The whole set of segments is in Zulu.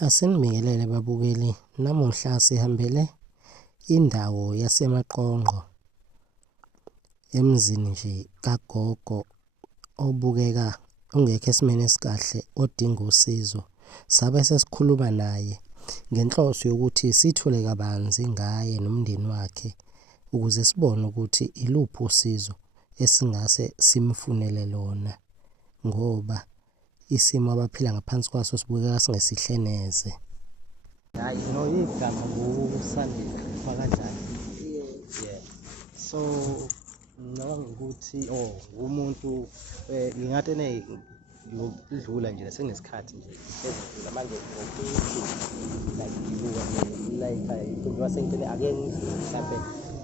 Asinibingelele babukeli, namuhla sihambele indawo yaseMaqonqo emzini nje kagogo obukeka ungekho esimeni esikahle odinga usizo. Sabe sesikhuluma naye ngenhloso yokuthi sithole kabanzi ngaye nomndeni wakhe ukuze sibone ukuthi iluphi usizo esingase simfunele lona ngoba isimo abaphila ngaphansi kwaso sibukeka singesihle neze. Hayi no igama nguSandile kanjani? Yeah. So ngicabanga ukuthi umuntu ngingathi ngiyodlula nje sekunesikhathi nje sezidlula manje like wasengitshela ake ngidlule mhlambe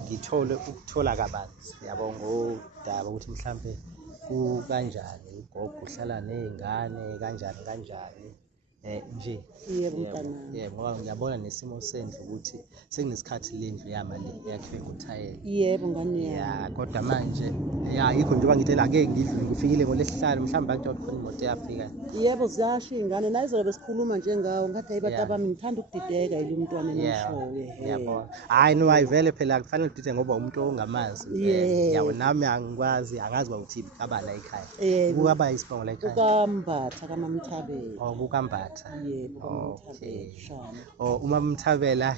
ngithole ukuthola kabanzi yabo ngodaba ukuthi mhlambe kanjani ugogo uhlala nezingane kanjani nje yebo mntana yebo ngoba ngiyabona nesimo sendlu ukuthi sekunesikhathi lendlu yamali yakhiwe ngothayela. Yebo ngane ya kodwa manje yikho njengoba ngitshela ake ngidlule ngifikile ngolesihlanu mhlawumbe akuthola khona imoto yafika. Yebo ziyasho izingane nayizobe besikhuluma njengawo ngathi ayibantu abami ngithanda ukudideka yile umntwana enishoyo. Yabona hayi no ayivele phela kufanele udide ngoba umuntu ongamazi yawo nami angikwazi angazi ukuthi abala ekhaya kukaba isibongo la ekhaya kukambatha kaMamthabela. Kukambatha. Yebo kaMamthabela. uMamthabela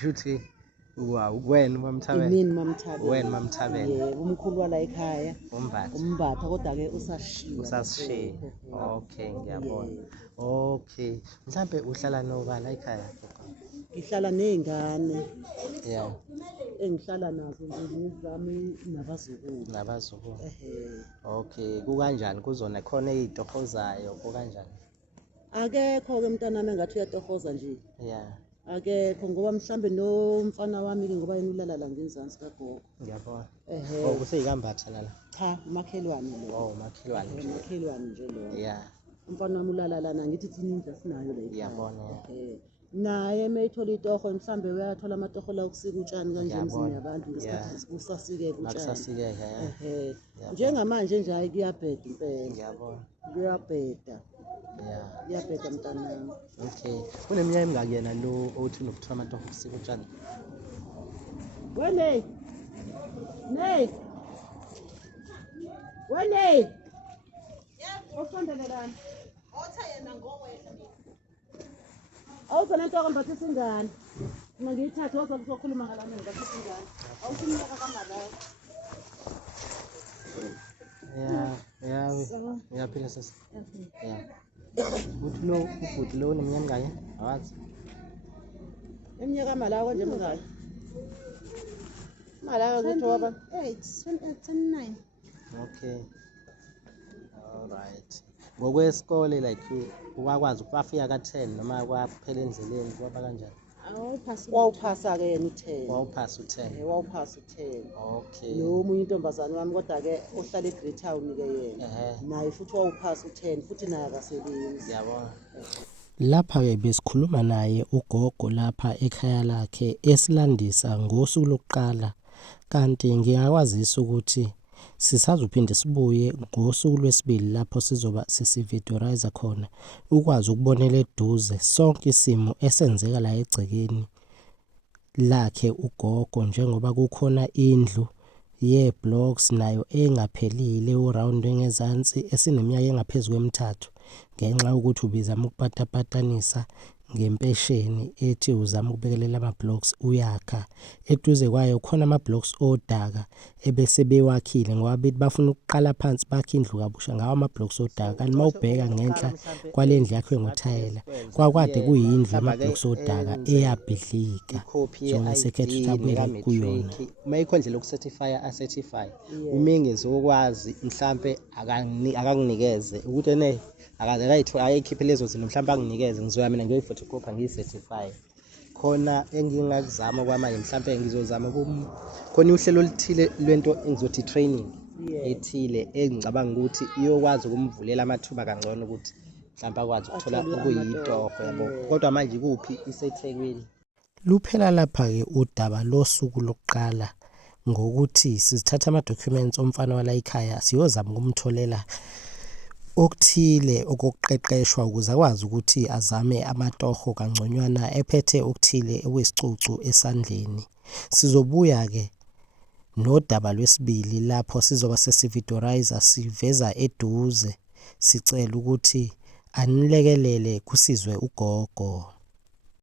shuthi wena uMamthabela. Yini Mamthabela? Wena Mamthabela. Yebo umkhulu wala ekhaya umbatha kodwa ke usashiya. Okay ngiyabona. Okay mhlambe uhlala nobala ekhaya? Ngihlala nezingane engihlala nazo nje nezami nabazukulu. Okay kukanjani kuzona khona ezitohozayo kukanjani? Akekho ke mntanami engathi uyatohoza nje. Akekho ngoba mhlambe nomfana wami ke ngoba yena ulala la ngenzansi kagogo. Ngiyabona. Useyikambatha lala? Cha umakhelwane lo. Umakhelwane nje lo. Umfana wami ulala lana ngithi thina indlu sinayo la. Ngiyabona. Naye mayithola itoho mhlambe uyathola amatoho la ukusika utshani kanje emzini yabantu ngesikhathi kusasikeka utshani. Njengamanje nje hayi kuyabheda impela. Ngiyabona. Kuyabheda. Kuyabheda mntanami. Okay. Kuneminyaka emingaki yena lo othi unokuthola amatoho ukusika utshani? Wene. Osondelelana. Otha yena ngowehla mina. Awuzona into okambathisa ingane. Mina ngiyithatha ozokhuluma ngalana ngibathisa ingane. Awusimnyaka kamalayo. Ngiyaphila sisi. Uthi lo ubhuti lo neminyaka emingaki? Awazi. Eminyaka malayo nje mingaki? Malayo ukuthi waba 29. Okay. All right. Ngokwesikole like wakwazi ukufika ka10 noma kwaphela endleleni kwaba kanjani? Wawuphasa ke yena u10. Wawuphasa u10. Wawuphasa u10. Okay. Nomunye intombazane wami kodwa ke ohlala eGreat Town ke yena. Naye futhi wawuphasa u10 futhi naye akasebenzi. Ngiyabona. Lapha ke besikhuluma naye ugogo lapha ekhaya lakhe esilandisa ngosuku lokuqala kanti ngiyakwazisa ukuthi sisazophinde sibuye ngosuku lwesibili lapho sizoba sisivideoize khona ukwazi ukubonela eduze sonke isimo esenzeka la egcekeni lakhe ugogo njengoba kukhona indlu yeblocks nayo engaphelile uround ngezansi esineminyaka engaphezulu kwemithathu ngenxa yokuthi ubizama ukupatapatanisa ngempesheni ethi uzama ukubekelela ama-blocks uyakha eduze kwayo khona ama-blocks odaka ebese bewakhile ngoba bethi bafuna ukuqala phansi bakhe indlu kabusha ngawo ama-blocks odaka kanti mawubheka ngenhla kwalendlu yakhiwe ngothayela kwakwade kuyindlu ama-blocks odaka eyabhidlika so sekhetha utabuyele kuyona mayikhondlela ukucertifya acertify umengezi okwazi mhlambe akanginikeze ukuthi ene akayikhiphe lezo zinto mhlawumbe anginikeze ngizoya mina ngiyoyi-photocopy ngiyi-certify khona engingakuzama kwamanje mhlawumbe ngizozama khona uhlelo oluthile lwento engizothi training ethile engicabanga ukuthi iyokwazi ukumvulela amathuba kangcono ukuthi mhlawumbe akwazi ukuthola okuyitoho yabo kodwa manje kuphi iseThekwini. Luphela lapha-ke udaba losuku lokuqala ngokuthi sizithatha ama-documents omfana wala ekhaya siyozama ukumtholela okuthile okokuqeqeshwa ukuze akwazi ukuthi azame amatoho kangconywana ephethe okuthile okwesicucu esandleni. Sizobuya-ke nodaba lwesibili lapho sizoba sesividorizer siveza eduze sicela ukuthi anilekelele kusizwe ugogo.